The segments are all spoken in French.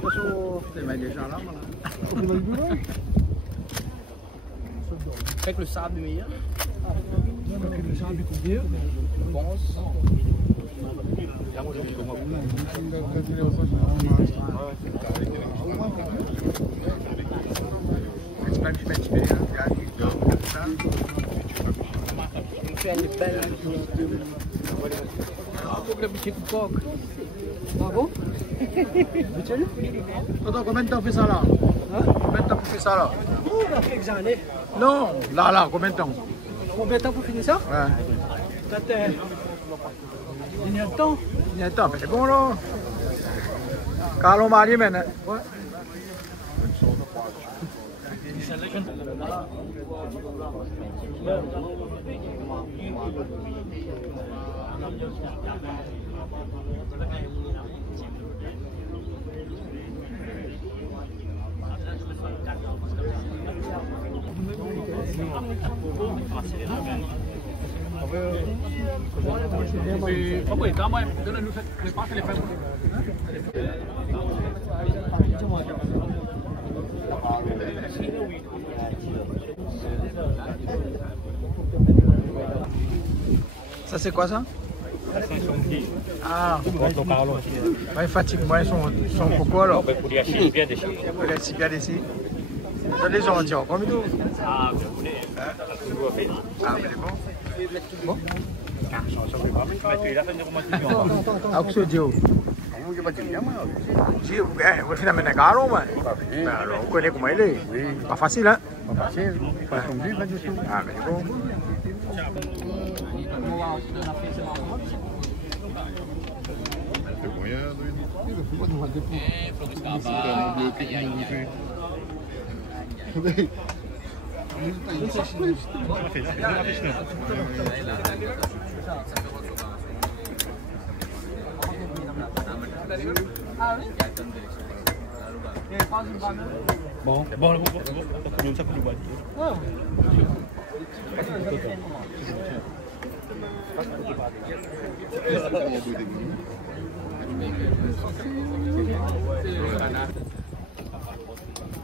va déjà là. Avec le sable du meilleur. Avec le sable du combien? Je pense. Ah bon? Attends, combien de temps on fait ça là? Combien de temps on fait ça là? Oh, on a fait quelques années. Non, là, combien de temps? Combien de temps pour finir ça? Ouais. Peut-être il y a le temps. Il y a un temps, mais c'est bon là. Quand on m'a dit maintenant. Ouais. Ça c'est quoi ça? Ah, il fatigue moins son coco alors. Pour les acides bien déchirés. Pour les acides bien déchirés. Je les en dis encore, mais tout. Ah, bien voulu. Ah, mais c'est bon. Bon. Ah, que c'est Dieu. Dieu, vous finissez maintenant caro, mais. Alors, vous connaissez comment il est. Pas facile, hein? Pas facile. Pas facile, pas du tout. Ah, mais c'est bon. Bon, c'est bon, ça peut nous voir.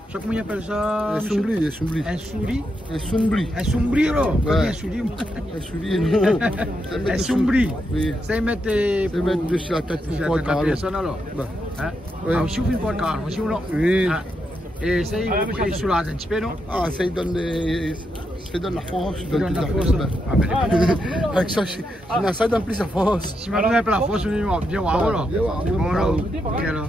Je sais comment ils appellent ça? Un sombri, un sombri. Un souri? Un sombri. Un sombri, là? Ouais. Un souri? Un sombri, non. Un sombri? Oui. Ça y mettre dessus la tête pour sur voir la tête de la personne, alors? Bah. Hein? Oui. Ah, aussi, vous faites pas de calme, aussi, ou non? Oui. Ah. Et ça y soulage un petit peu, non? Ah, ça donne la force. Ça donne la force. Ah, mais avec ça, ça donne plus la force. si maintenant on a la force, on va bien voir, là. Bien voir. Bon, là. Ok, là.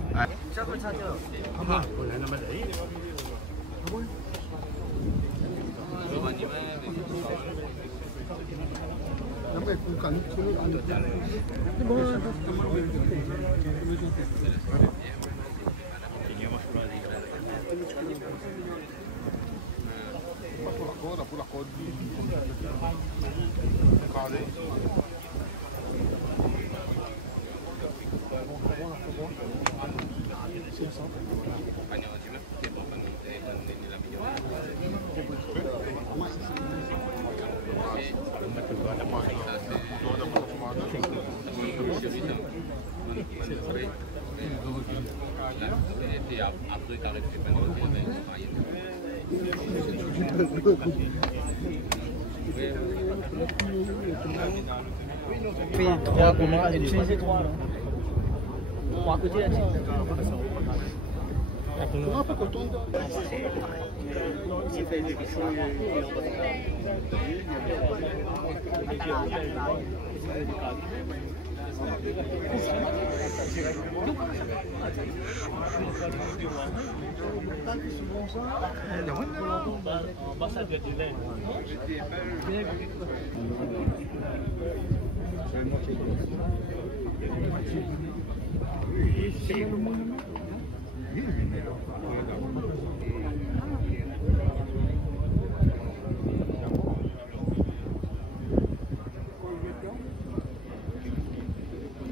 Trois pour moi, utiliser trois. Trois côtés là-dessus.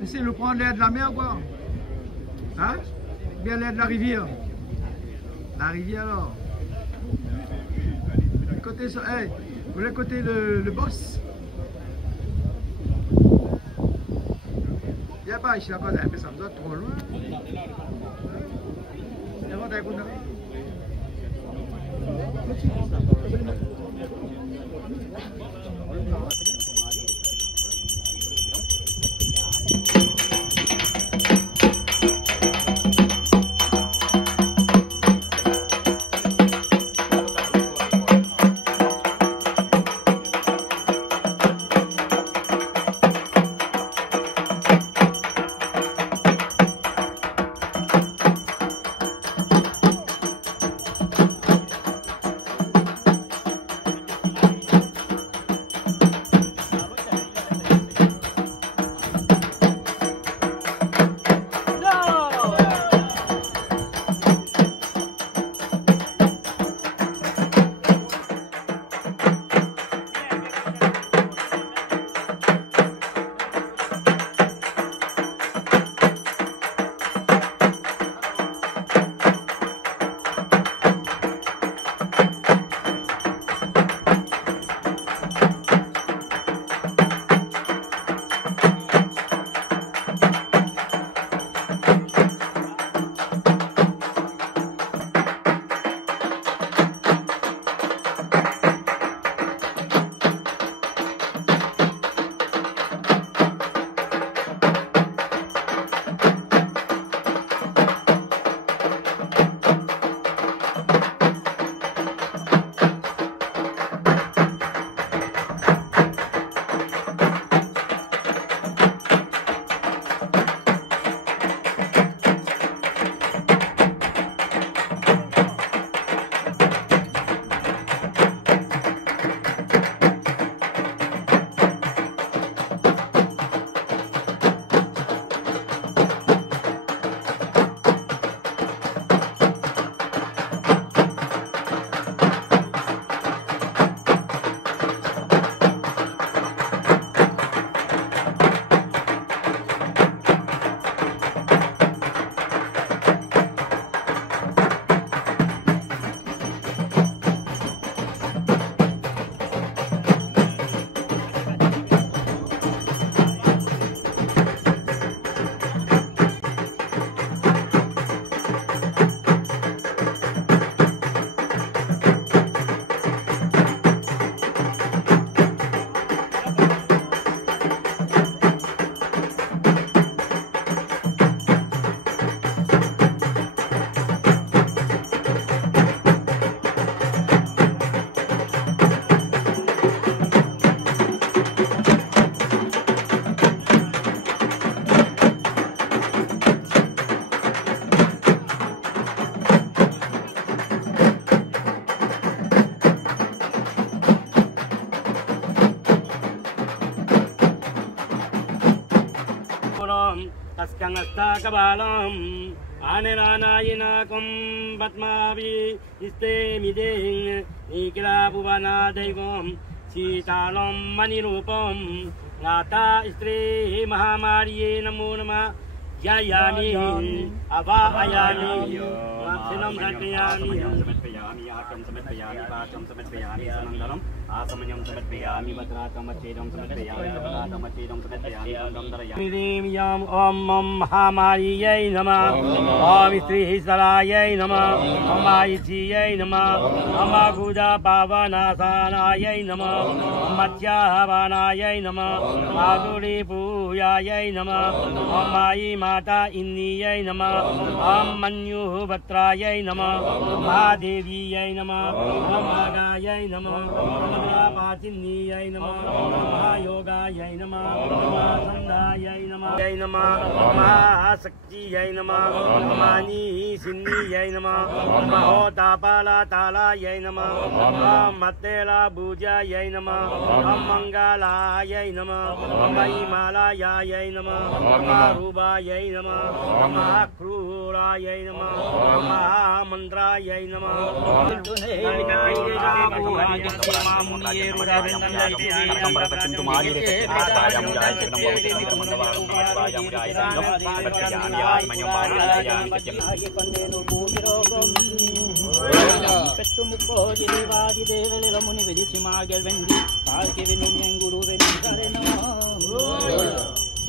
Essayez de prendre l'air de la mer, quoi. Hein? Bien l'air de la rivière. La rivière, alors. Côté ça, hey, vous voulez côté le boss? Il n'y a pas ici, là-bas, ça me doit trop loin. Kabalam Anelanayanakam Batmavi Iste Miding Nikila Bubana Devam Sitalam Manirupam Nata Istri Mahamari Namunama Yayami Ava Ayami Sinam Satyami Akam Samatayami Bakam Samatayami Sanandaram Asamanyam Samatayami Batratam Achedam Samatayami Batratam Achedam Samatayami Angamdarayami Yam Om Mahamari Yay Nama Om Istri Hisalayay Nama Om Ayitiyay Nama Om Aguda Pavanasana Nama Om Matyahavana Nama Maduri Puyayay Nama Om Mayi Mata Inniyay Nama Om Manyu Batrayay Nama Om Mahadevi Nama Om Agayay Nama Om Pachini Nama Om Mahayoga Nama Om Sandaya Nama Nama Om Mahasakti Nama Om Mani Sindhi Nama Om Mahotapala Tala Nama Om Matela Buja Nama Om Mangala Nama Om Himalaya Nama Om Aruba Nama Om Akrura Nama Om Mahamandra Nama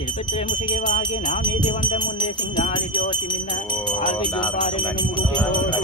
Silpetre musike wage name devanda munne singare jyoti minna alvi jumpare menu murupino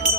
Hare